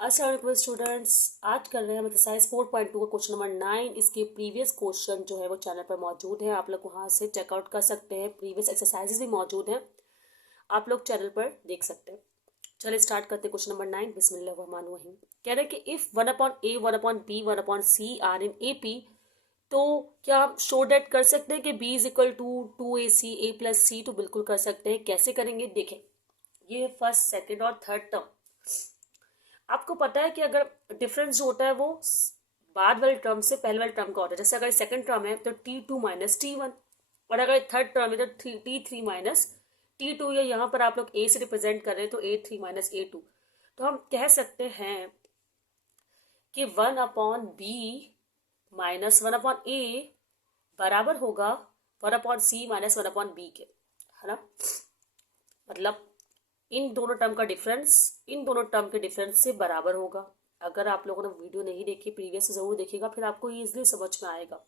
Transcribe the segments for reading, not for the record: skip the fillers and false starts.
अस्सलाम स्टूडेंट्स, आज कर रहे हैं हम एक्सरसाइज 4.2 का क्वेश्चन नंबर 9। इसके प्रीवियस क्वेश्चन जो है वो चैनल पर मौजूद है, आप लोग वहाँ से चेकआउट कर सकते हैं। प्रीवियस एक्सरसाइजेज भी मौजूद हैं, आप लोग चैनल पर देख सकते हैं। चलिए स्टार्ट करते हैं क्वेश्चन नंबर 9। बिस्मिल्लाहिर्रहमानिर्रहीम। कह रहे हैं कि if 1/a 1/b 1/c are in A P, तो क्या आप शो डेट कर सकते हैं कि b is equal to 2ac a plus c? तो बिल्कुल कर सकते हैं। कैसे करेंगे देखें, ये फर्स्ट सेकेंड और थर्ड टर्म। आपको पता है कि अगर डिफरेंस जो होता है वो बाद वाले टर्म से पहले वाले टर्म का होता है। जैसे अगर सेकंड टर्म है तो T2 माइनस T1, और अगर थर्ड टर्म है तो T3 माइनस T2, या यहाँ पर आप लोग A से रिप्रेजेंट कर रहे हैं तो A3 माइनस A2। तो हम कह सकते हैं कि 1/b माइनस 1/a बराबर होगा 1/c माइनस 1/b के, है ना। मतलब इन दोनों टर्म का डिफरेंस इन दोनों टर्म के डिफरेंस से बराबर होगा। अगर आप लोगों ने वीडियो नहीं देखी प्रीवियस से जरूर देखिएगा, फिर आपको इजीली समझ में आएगा।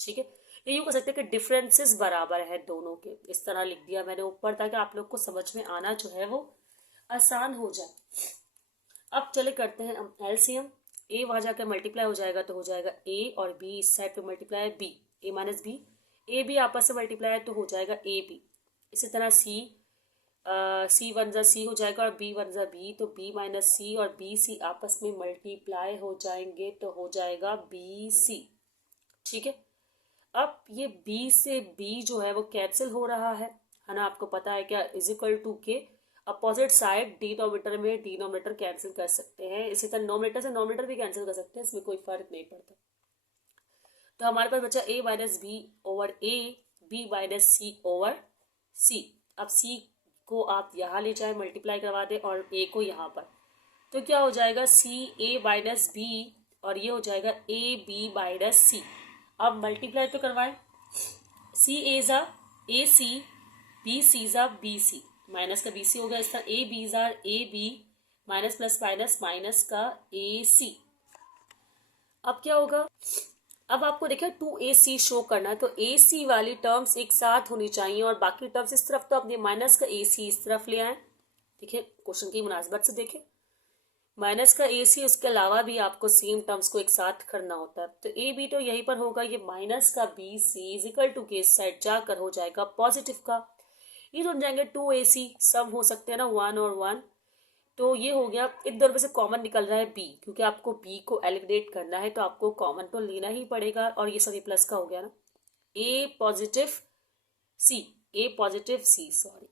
ठीक है, ये यूँ कह सकते हैं कि डिफरेंसेस बराबर है दोनों के। इस तरह लिख दिया मैंने ऊपर ताकि आप लोग को समझ में आना जो है वो आसान हो जाए। अब चले करते हैं हम एलसीएम। ए वहां जाकर मल्टीप्लाई हो जाएगा तो हो जाएगा ए, और बी इस साइड पे मल्टीप्लाई है B, A minus B. A B आपस में मल्टीप्लाई है तो हो जाएगा ए बी। इसी तरह सी वन ज़ा सी हो जाएगा और बी वन ज़ा बी, तो बी माइनस सी और बी सी आपस में मल्टीप्लाई हो जाएंगे तो हो जाएगा बी सी। ठीक है, अब ये बी से बी जो है वो कैंसिल हो रहा है ना। आपको पता है क्या, इज इक्वल टू के अपोजिट साइड डिनोमिनेटर में डिनोमिनेटर कैंसिल कर सकते हैं। इसी तरह नोमिनेटर से नोमिनेटर भी कैंसिल कर सकते हैं, इसमें कोई फर्क नहीं पड़ता। तो हमारे पास बचा a minus B over a, b minus C over c। अब c को आप यहाँ ले जाए मल्टीप्लाई करवा दें और a को यहाँ पर, तो क्या हो जाएगा सी a माइनस बी, और ये हो जाएगा a b माइनस सी। अब मल्टीप्लाई तो करवाएं, सी ए ज़ा ए सी, बी सी ज़ा बी सी, माइनस का बी सी हो गया। इस तरह ए बी ज़ा A B, minus plus minus minus का ए सी। अब क्या होगा, अब आपको देखिए 2ac शो करना है तो ac वाली टर्म्स एक साथ होनी चाहिए और बाकी टर्म्स इस तरफ, तो अपने माइनस का ac इस तरफ ले आए। देखिए क्वेश्चन की मुनासिबत से देखें, माइनस का ac, उसके अलावा भी आपको सेम टर्म्स को एक साथ करना होता है। तो a b तो यहीं पर होगा, ये माइनस का B C is equal to के साइड जाकर हो जाएगा पॉजिटिव का। ये तो जाएंगे 2ac, सब हो सकते हैं ना 1 और 1, तो ये हो गया। इन दोनों में से कॉमन निकल रहा है बी, क्योंकि आपको बी को एलिमिनेट करना है तो आपको कॉमन तो लेना ही पड़ेगा, और ये सभी प्लस का हो गया ना। ए पॉजिटिव सी, ए पॉजिटिव सी, सॉरी।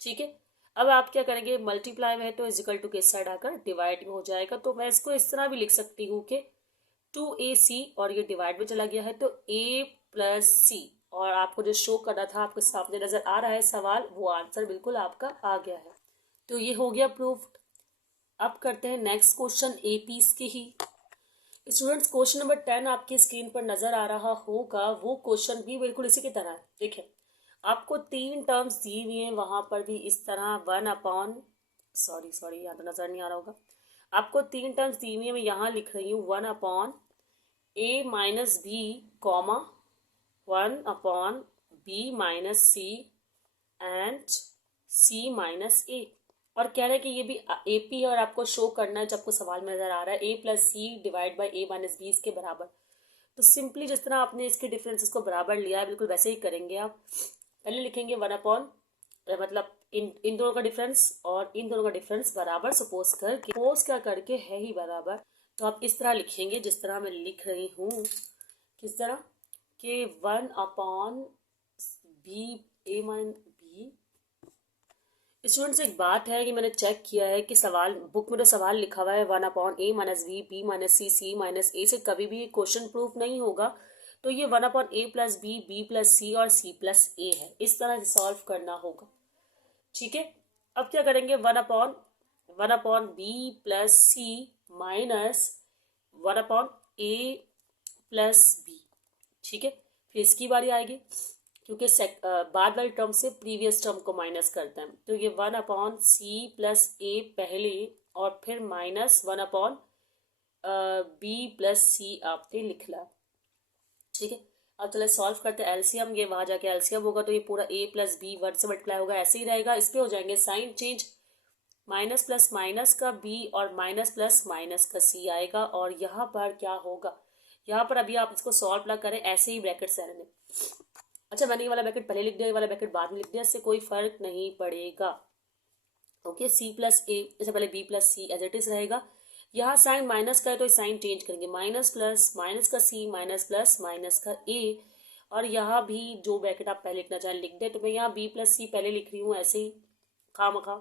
ठीक है, अब आप क्या करेंगे, मल्टीप्लाई में है तो इजिकल टू के साइड आकर डिवाइड में हो जाएगा। तो मैं इसको इस तरह भी लिख सकती हूँ कि 2ac, और ये डिवाइड में चला गया है तो a प्लस सी, और आपको जो शो करना था आपके सामने नजर आ रहा है सवाल, वो आंसर बिल्कुल आपका आ गया है। तो ये हो गया प्रूफ। अब करते हैं नेक्स्ट क्वेश्चन एपीस के ही। स्टूडेंट्स क्वेश्चन नंबर 10 आपकी स्क्रीन पर नजर आ रहा होगा, वो क्वेश्चन भी बिल्कुल इसी की तरह है। देखिए आपको 3 टर्म्स दी हुई हैं, वहां पर भी इस तरह 1/, सॉरी यहाँ तो नजर नहीं आ रहा होगा। आपको 3 टर्म्स दी हुई है, मैं यहाँ लिख रही हूँ 1/a minus B comma 1/b minus C and c minus a। और कह रहे हैं कि ये भी एपी है और आपको शो करना है, जब आपको सवाल में नजर आ रहा है A plus C divide by A minus B इसके बराबर। तो सिंपली जिस तरह आपने इसके डिफरेंसेस को बराबर लिया है बिल्कुल वैसे ही करेंगे आप। पहले लिखेंगे 1/, मतलब इन दोनों का डिफरेंस और इन दोनों का डिफरेंस बराबर सपोज क्या करके है ही बराबर। तो आप इस तरह लिखेंगे जिस तरह मैं लिख रही हूँ, किस तरह कि 1/b a mine B. Students एक बात है कि मैंने चेक किया है कि सवाल बुक में तो सवाल लिखा हुआ है 1/a माइनस बी माइनस सी माइनस ए से कभी भी क्वेश्चन प्रूफ नहीं होगा। तो ये 1/a प्लस बी प्लस सी और सी प्लस ए है, इस तरह से सॉल्व करना होगा। ठीक है, अब क्या करेंगे 1/b plus C minus 1/a plus B. ठीक है, फिर इसकी बारी आएगी, क्योंकि बाद वाली टर्म से प्रीवियस टर्म को माइनस करते हैं। तो ये 1/c प्लस ए पहले, और फिर माइनस 1/b प्लस सी आपने लिख ला। ठीक है, अब चले सॉल्व करते हैं एलसीएम। ये वहां जाके एलसीएम होगा तो ये पूरा a प्लस बी 1 से मल्टीप्लाई होगा, ऐसे ही रहेगा। इस पे हो जाएंगे sign change, minus plus minus का बी और माइनस प्लस माइनस का सी आएगा। और यहाँ पर क्या होगा, यहाँ पर अभी आप इसको सॉल्व ना करें, ऐसे ही ब्रैकेट रहने दें। अच्छा, मैंने ये वाला ब्रैकेट पहले लिख दिया, ये वाला ब्रैकेट बाद में लिख दिया, इससे कोई फर्क नहीं पड़ेगा। ओके, सी प्लस ए, इससे पहले B plus C as it is रहेगा। यहाँ साइन माइनस का है तो साइन चेंज करेंगे, माइनस प्लस माइनस का सी माइनस प्लस माइनस का ए। और यहाँ भी जो ब्रैकेट आप पहले लिखना चाहें लिख दे। तो मैं यहाँ बी प्लस सी पहले लिख रही हूँ ऐसे ही खामखा,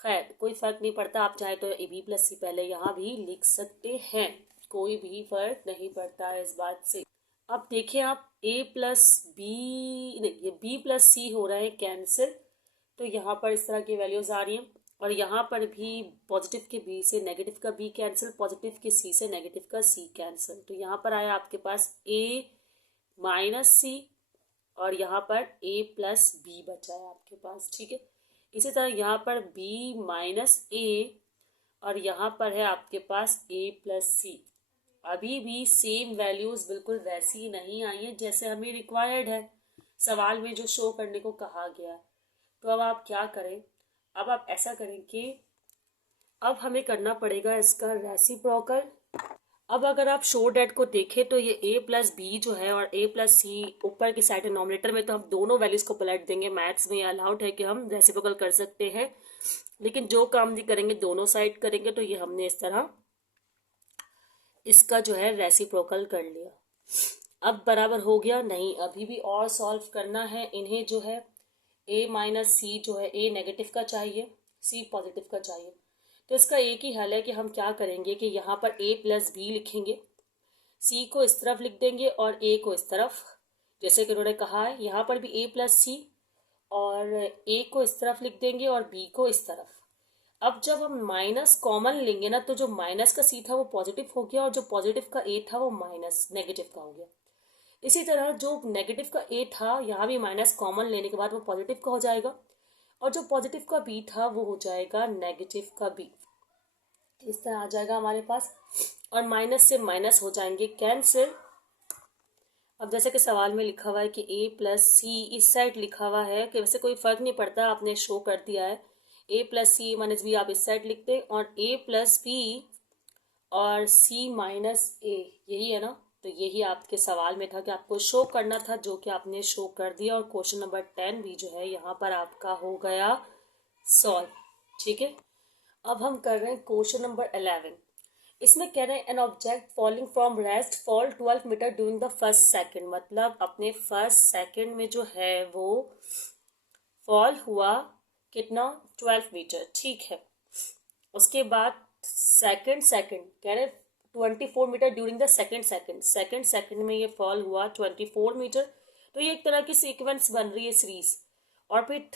खैर कोई फर्क नहीं पड़ता, आप चाहे तो ए बी प्लस सी पहले यहाँ भी लिख सकते हैं, कोई भी फर्क नहीं पड़ता है इस बात से। अब देखिए आप ए प्लस बी नहीं, ये बी प्लस सी हो रहा है कैंसिल, तो यहाँ पर इस तरह की वैल्यूज आ रही हैं। और यहाँ पर भी पॉजिटिव के बी से नेगेटिव का बी कैंसिल, पॉजिटिव के सी से नेगेटिव का सी कैंसिल। तो यहाँ पर आया आपके पास ए माइनस सी और यहाँ पर ए प्लस बी बचा है आपके पास, ठीक है। इसी तरह यहाँ पर बी माइनस ए और यहाँ पर है आपके पास ए प्लस सी। अभी भी सेम वैल्यूज बिल्कुल वैसी नहीं आई हैं जैसे हमें रिक्वायर्ड है, सवाल में जो शो करने को कहा गया है। तो अब आप क्या करें, अब आप ऐसा करें कि अब हमें करना पड़ेगा इसका रेसिप्रोकल। अब अगर आप शो डेट को देखें तो ये a प्लस बी जो है और a प्लस सी ऊपर की साइड डिनोमिनेटर में, तो हम दोनों वैल्यूज को पलट देंगे। मैथ्स में अलाउड है कि हम रेसिप्रोकल कर सकते हैं, लेकिन जो काम भी करेंगे दोनों साइड करेंगे। तो ये हमने इस तरह इसका जो है रेसिप्रोकल कर लिया। अब बराबर हो गया नहीं, अभी भी और सॉल्व करना है इन्हें। जो है a माइनस सी जो है a नेगेटिव का चाहिए, c पॉजिटिव का चाहिए। तो इसका एक ही हल है कि हम क्या करेंगे कि यहाँ पर a प्लस बी लिखेंगे, c को इस तरफ लिख देंगे और a को इस तरफ, जैसे कि उन्होंने कहा है यहाँ पर भी a प्लस सी, और a को इस तरफ लिख देंगे और b को इस तरफ। अब जब हम माइनस कॉमन लेंगे ना, तो जो माइनस का सी था वो पॉजिटिव हो गया और जो पॉजिटिव का ए था वो माइनस नेगेटिव का हो गया। इसी तरह जो नेगेटिव का ए था, यहाँ भी माइनस कॉमन लेने के बाद वो पॉजिटिव का हो जाएगा, और जो पॉजिटिव का बी था वो हो जाएगा नेगेटिव का बी। इस तरह आ जाएगा हमारे पास, और माइनस से माइनस हो जाएंगे कैंसिल। अब जैसे कि सवाल में लिखा हुआ है कि a प्लस सी इस साइड लिखा हुआ है, कि वैसे कोई फर्क नहीं पड़ता, आपने शो कर दिया है a plus C minus B आप इस साइड लिखते हैं, और a प्लस बी और c माइनस ए, यही है ना। तो यही आपके सवाल में था कि आपको शो करना था, जो कि आपने शो कर दिया। और क्वेश्चन नंबर 10 भी जो है यहाँ पर आपका हो गया सॉल्व, ठीक है। अब हम कर रहे हैं क्वेश्चन नंबर 11। इसमें कह रहे हैं an object falling from rest fall 12 metre during the first second, मतलब अपने फर्स्ट सेकंड में जो है वो फॉल हुआ कितना, 12 मीटर, ठीक है। उसके बाद सेकंड कह रहे 24 metre during the second second में ये फॉल हुआ 24 मीटर। तो ये एक तरह की सीक्वेंस बन रही है सीरीज। और फिर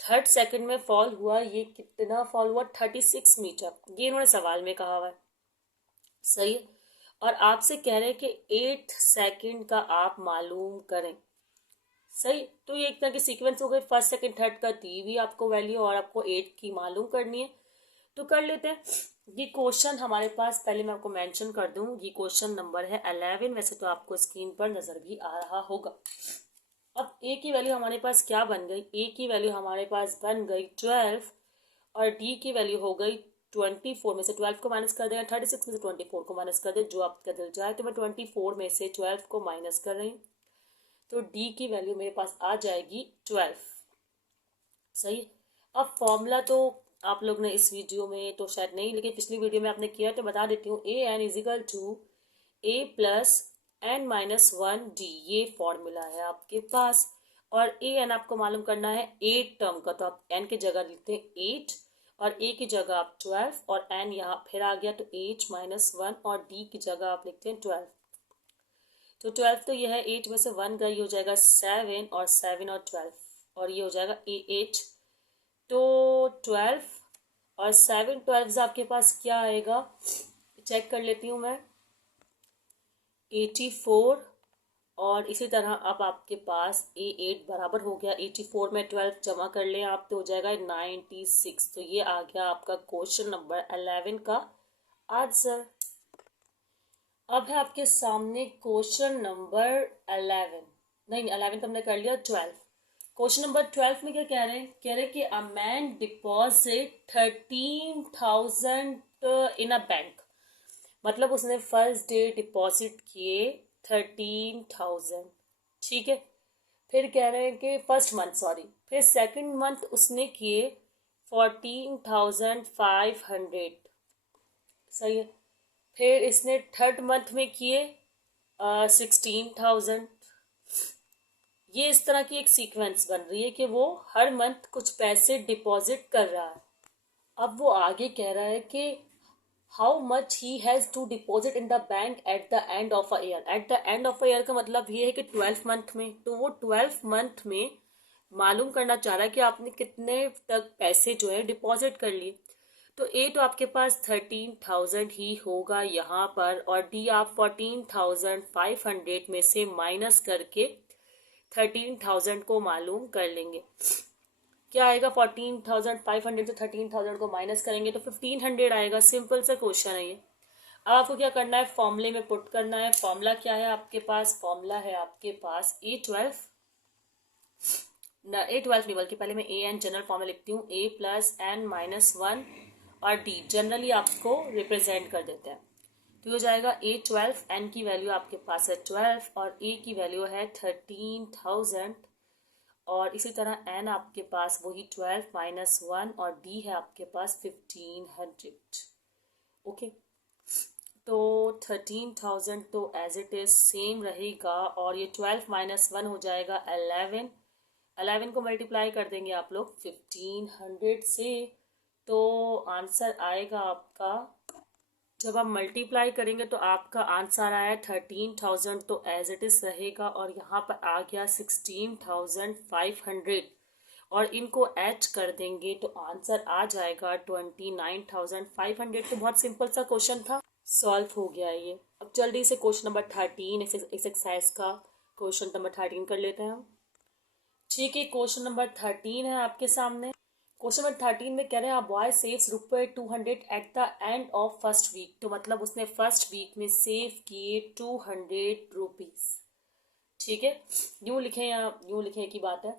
थर्ड सेकंड में फॉल हुआ, ये कितना फॉल हुआ, 36 मीटर, ये इन्होंने सवाल में कहा हुआ है, सही है। और आपसे कह रहे हैं कि 8 सेकंड का आप मालूम करें, सही। तो ये एक तरह की सीक्वेंस हो गई, फर्स्ट सेकंड थर्ड का दी हुई आपको वैल्यू और आपको 8 की मालूम करनी है। तो कर लेते हैं। ये क्वेश्चन हमारे पास, पहले मैं आपको मेंशन कर दूं, ये क्वेश्चन नंबर है 11, वैसे तो आपको स्क्रीन पर नजर भी आ रहा होगा। अब a की वैल्यू हमारे पास क्या बन गई, a की वैल्यू हमारे पास बन गई 12 और d की वैल्यू हो गई 24 में से 12 को माइनस कर देगा, 36 में से 24 को माइनस कर दे, जो आपका दिल चाहे। तो मैं 24 में से 12 को माइनस कर रही हूँ, तो d की वैल्यू मेरे पास आ जाएगी 12, सही। अब फॉर्मूला तो आप लोग ने इस वीडियो में तो शायद नहीं, लेकिन पिछली वीडियो में आपने किया, तो बता देती हूँ। A N is equal to A plus N minus 1 D, ये फॉर्मूला है आपके पास। और ए एन आपको मालूम करना है 8 टर्म का, तो आप एन की जगह लिखते हैं 8 और ए की जगह आप 12 और एन यहाँ फिर आ गया, तो 8 माइनस 1 और डी की जगह आप लिखते हैं 12। तो 12 तो यह है, 8 में से 1 गई, हो जाएगा 7 और 7 और 12 और ये हो जाएगा 8। तो 12 और 7 12 आपके पास क्या आएगा, चेक कर लेती हूँ मैं, 84। और इसी तरह अब आपके पास A8 बराबर हो गया 84 में 12 जमा कर लें आप, तो हो जाएगा 96। तो ये आ गया आपका क्वेश्चन नंबर 11 का आंसर। अब है आपके सामने क्वेश्चन नंबर 11, नहीं 11 तो हमने कर लिया, 12। क्वेश्चन नंबर 12 में क्या कह रहे हैं? कह रहे हैं कि a man deposit 13,000 in a bank. मतलब उसने फर्स्ट डे डिपॉजिट किए 13,000, ठीक है। फिर कह रहे हैं कि फर्स्ट मंथ, सॉरी, फिर सेकंड मंथ उसने किए 14,500, सही है। फिर इसने थर्ड मंथ में किए 16,000। ये इस तरह की एक सीक्वेंस बन रही है कि वो हर मंथ कुछ पैसे डिपॉजिट कर रहा है। अब वो आगे कह रहा है कि how much he has to deposit in the bank at the end of a year. At the end of a year का मतलब ये है कि 12 मंथ में। तो वो 12 मंथ में मालूम करना चाह रहा है कि आपने कितने तक पैसे जो है डिपॉजिट कर लिए। तो ए तो आपके पास 13,000 ही होगा यहाँ पर, और डी आप 14,500 में से माइनस करके 13,000 को मालूम कर लेंगे। क्या आएगा? 14,500 से 13,000 को माइनस करेंगे तो 1,500 आएगा। सिंपल सा क्वेश्चन है ये। अब आपको क्या करना है? फॉर्मूले में पुट करना है। फॉर्मूला क्या है आपके पास? फॉर्मूला है आपके पास A12 नहीं, बल्कि पहले मैं ए एन जनरल फॉर्मूला लिखती हूँ। A प्लस एन माइनस 1 और डी जनरली आपको रिप्रेजेंट कर देते हैं। तो हो जाएगा A12, एन की वैल्यू आपके पास है 12 और ए की वैल्यू है 13,000, और इसी तरह एन आपके पास वही 12 माइनस 1 और डी है आपके पास 1,500। ओके, तो 13,000 तो एज इट इज सेम रहेगा, और ये 12 माइनस 1 हो जाएगा 11। 11 को मल्टीप्लाई कर देंगे आप लोग 1,500 से, तो आंसर आएगा आपका, जब आप मल्टीप्लाई करेंगे तो आपका आंसर आया 13,000, तो एज इट इज रहेगा। और यहाँ पर आ गया 16,500, और इनको ऐड कर देंगे तो आंसर आ जाएगा 29,500। तो बहुत सिंपल सा क्वेश्चन था, सॉल्व हो गया ये। अब जल्दी से क्वेश्चन नंबर 13 इस एक्सरसाइज का क्वेश्चन नंबर 13 कर लेते हैं हम। ठीक है, क्वेश्चन नंबर 13 है आपके सामने। क्वेश्चन नंबर 13 में कह रहे हैं a boy saves ₹200 at the end of first week. तो मतलब उसने फर्स्ट वीक में सेव किए 200 रुपीज, ठीक है। यूं लिखे या यूं लिखे की बात है।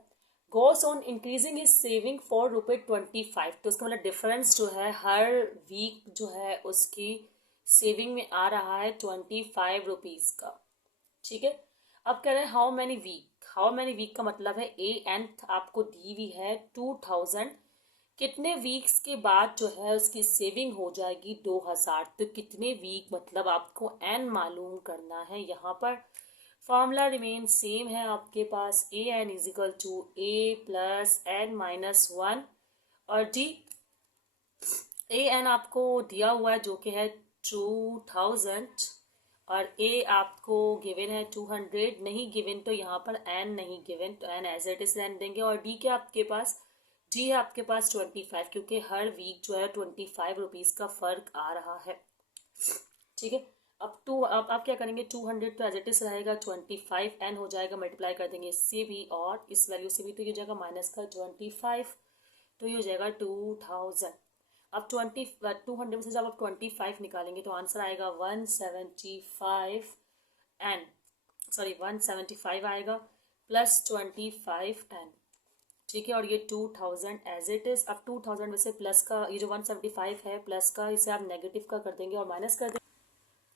Goes on increasing is saving for ₹25। तो उसका मतलब डिफरेंस जो है हर वीक जो है उसकी सेविंग में आ रहा है 25 रुपीज का, ठीक है। अब कह रहे हैं how many week. How many week का मतलब है ए एंथ आपको दी हुई है 2000, कितने वीक्स के बाद जो है उसकी सेविंग हो जाएगी 2000। तो कितने वीक मतलब आपको एन मालूम करना है। यहाँ पर फॉर्मूला रिमेन सेम है आपके पास, A N is equal to A plus N minus 1 और डी। ए एन आपको दिया हुआ है जो कि है 2000, और ए आपको गिवन है 200, नहीं गिवन तो यहाँ पर एन नहीं गिवन, तो एन एज इट इज रहने देंगे। और डी के आपके पास, डी है आपके पास 25, क्योंकि हर वीक जो है 25 रुपीज़ का फर्क आ रहा है, ठीक है। अब आप क्या करेंगे? 200 तो एज इट इज रहेगा, 25 एन हो जाएगा, मल्टीप्लाई कर देंगे इससे भी और इस वैल्यू से भी, तो ये हो जाएगा माइनस का 25, तो ये हो जाएगा 2000। अब 200 में से जब आप 25 निकालेंगे तो आंसर आएगा 175 एन, सॉरी 175 आएगा प्लस 25 एन, ठीक है। और ये 2000 एज इट इज। अब 2000 में से प्लस का, ये जो 175 है प्लस का, इसे आप नेगेटिव का कर देंगे और माइनस कर देंगे।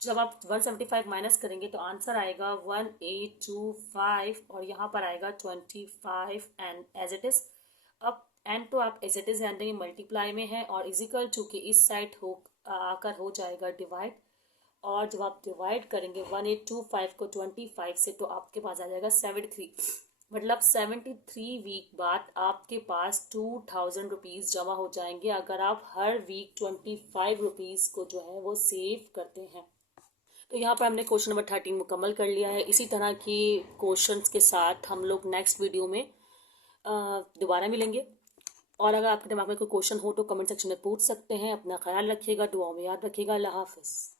जब आप 175 माइनस करेंगे तो आंसर आएगा 1825, और यहाँ पर आएगा 25 एन एज इट इज। अब एन तो आप एज इट इज रहने देंगे, मल्टीप्लाई में है, और इजिकल टू के इस साइड हो आकर हो जाएगा डिवाइड। और जब आप डिवाइड करेंगे 1825 को 25 से तो आपके पास आ जाएगा 73, मतलब 73 वीक बाद आपके पास 2000 रुपीज़ जमा हो जाएंगे, अगर आप हर वीक 25 रुपीज़ को जो है वो सेव करते हैं। तो यहाँ पर हमने क्वेश्चन नंबर 13 मुकम्मल कर लिया है। इसी तरह की क्वेश्चंस के साथ हम लोग नेक्स्ट वीडियो में दोबारा मिलेंगे। और अगर आपके दिमाग में कोई क्वेश्चन हो तो कमेंट सेक्शन में पूछ सकते हैं। अपना ख्याल रखिएगा, दुआओं में याद रखिएगा। अल्लाह हाफिज़।